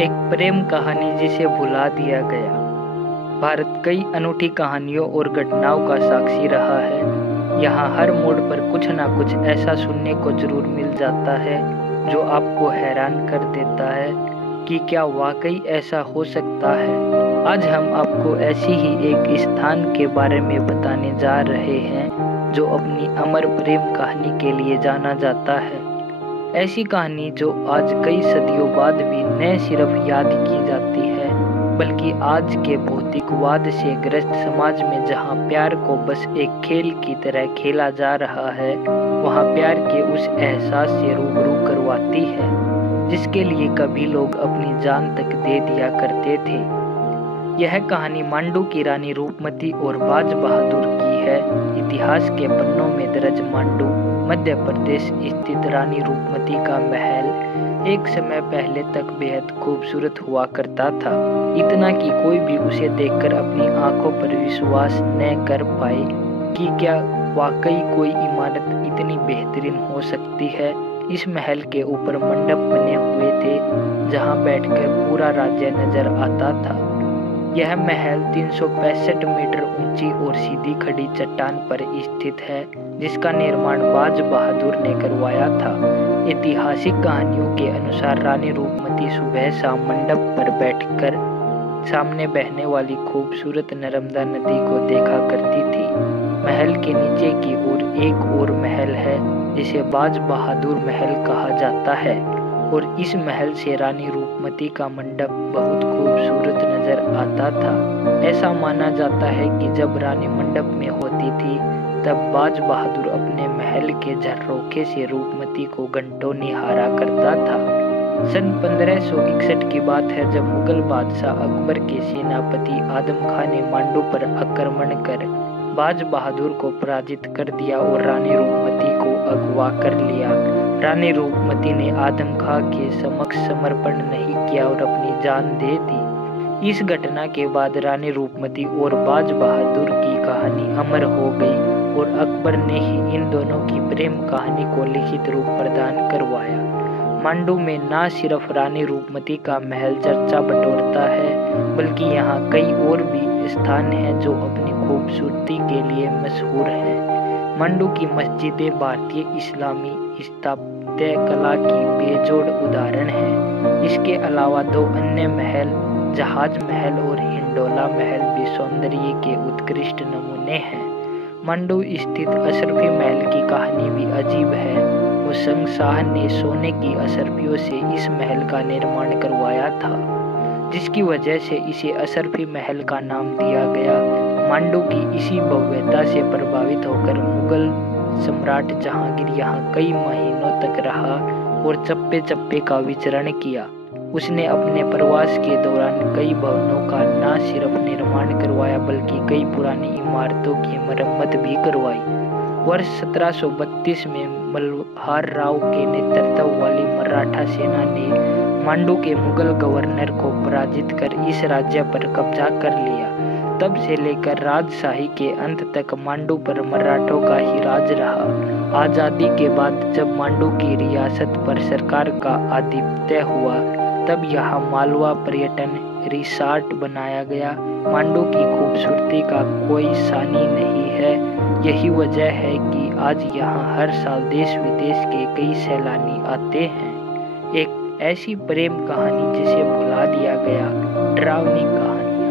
एक प्रेम कहानी जिसे भुला दिया गया। भारत कई अनूठी कहानियों और घटनाओं का साक्षी रहा है। यहाँ हर मोड़ पर कुछ ना कुछ ऐसा सुनने को जरूर मिल जाता है जो आपको हैरान कर देता है कि क्या वाकई ऐसा हो सकता है। आज हम आपको ऐसी ही एक स्थान के बारे में बताने जा रहे हैं जो अपनी अमर प्रेम कहानी के लिए जाना जाता है। ऐसी कहानी जो आज कई सदियों बाद भी न सिर्फ याद की जाती है बल्कि आज के भौतिकवाद से ग्रस्त समाज में जहां प्यार को बस एक खेल की तरह खेला जा रहा है, वहां प्यार के उस एहसास से रूबरू करवाती है जिसके लिए कभी लोग अपनी जान तक दे दिया करते थे। यह कहानी मांडू की रानी रूपमती और बाज बहादुर की है। इतिहास के पन्नों में दर्ज मांडू मध्य प्रदेश स्थित रानी रूपमती का महल एक समय पहले तक बेहद खूबसूरत हुआ करता था, इतना कि कोई भी उसे देखकर अपनी आंखों पर विश्वास न कर पाए कि क्या वाकई कोई इमारत इतनी बेहतरीन हो सकती है। इस महल के ऊपर मंडप बने हुए थे जहां बैठकर पूरा राज्य नजर आता था। यह महल 365 मीटर ऊंची और सीधी खड़ी चट्टान पर स्थित है जिसका निर्माण बाज बहादुर ने करवाया था। ऐतिहासिक कहानियों के अनुसार रानी रूपमती सुबह शाम मंडप पर बैठकर सामने बहने वाली खूबसूरत नर्मदा नदी को देखा करती थी। महल के नीचे की ओर एक और महल है जिसे बाज बहादुर महल कहा जाता है और इस महल से रानी रूपमती का मंडप बहुत खूबसूरत नजर आता था। ऐसा माना जाता है कि जब रानी मंडप में होती थी तब बाज बहादुर अपने महल के झरोखे से रूपमती को घंटों निहारा करता था। सन 1561 की बात है जब मुगल बादशाह अकबर के सेनापति आदम खां ने मांडू पर आक्रमण कर बाज बहादुर को पराजित कर दिया और रानी रूपमती को अगवा कर लिया। रानी रूपमती ने आदम खां के समक्ष समर्पण नहीं किया और अपनी जान दे दी। इस घटना के बाद रानी रूपमती और बाज बहादुर की कहानी अमर हो गई और अकबर ने ही इन दोनों की प्रेम कहानी को लिखित रूप प्रदान करवाया। मांडू में न सिर्फ रानी रूपमती का महल चर्चा बटोरता है बल्कि यहाँ कई और भी स्थान हैं जो अपनी खूबसूरती के लिए मशहूर हैं। मांडू की मस्जिदें भारतीय इस्लामी स्थापत्य कला की बेजोड़ उदाहरण है। इसके अलावा दो अन्य महल जहाज महल और हिंडोला महल भी सौंदर्य के उत्कृष्ट नमूने हैं। मांडू स्थित अशरफी महल की कहानी भी अजीब है। हुसैन शाह ने सोने की अशरफियों से इस महल का निर्माण करवाया था जिसकी वजह से इसे अशरफी महल का नाम दिया गया। मांडू की इसी भव्यता से प्रभावित होकर मुगल सम्राट जहांगीर यहाँ कई महीनों तक रहा और चप्पे चप्पे का विचरण किया। उसने अपने प्रवास के दौरान कई भवनों का न सिर्फ निर्माण करवाया बल्कि कई पुरानी इमारतों की मरम्मत भी करवाई। वर्ष 1732 में मल्हार राव के नेतृत्व वाली मराठा सेना ने मांडू के मुगल गवर्नर को पराजित कर इस राज्य पर कब्जा कर लिया। तब से लेकर राजशाही के अंत तक मांडू पर मराठों का ही राज रहा। आज़ादी के बाद जब मांडू की रियासत पर सरकार का आधिपत्य हुआ तब यहाँ मालवा पर्यटन रिसॉर्ट बनाया गया। मांडू की खूबसूरती का कोई सानी नहीं है। यही वजह है कि आज यहाँ हर साल देश विदेश के कई सैलानी आते हैं। एक ऐसी प्रेम कहानी जिसे भुला दिया गया, डरावनी कहानियाँ।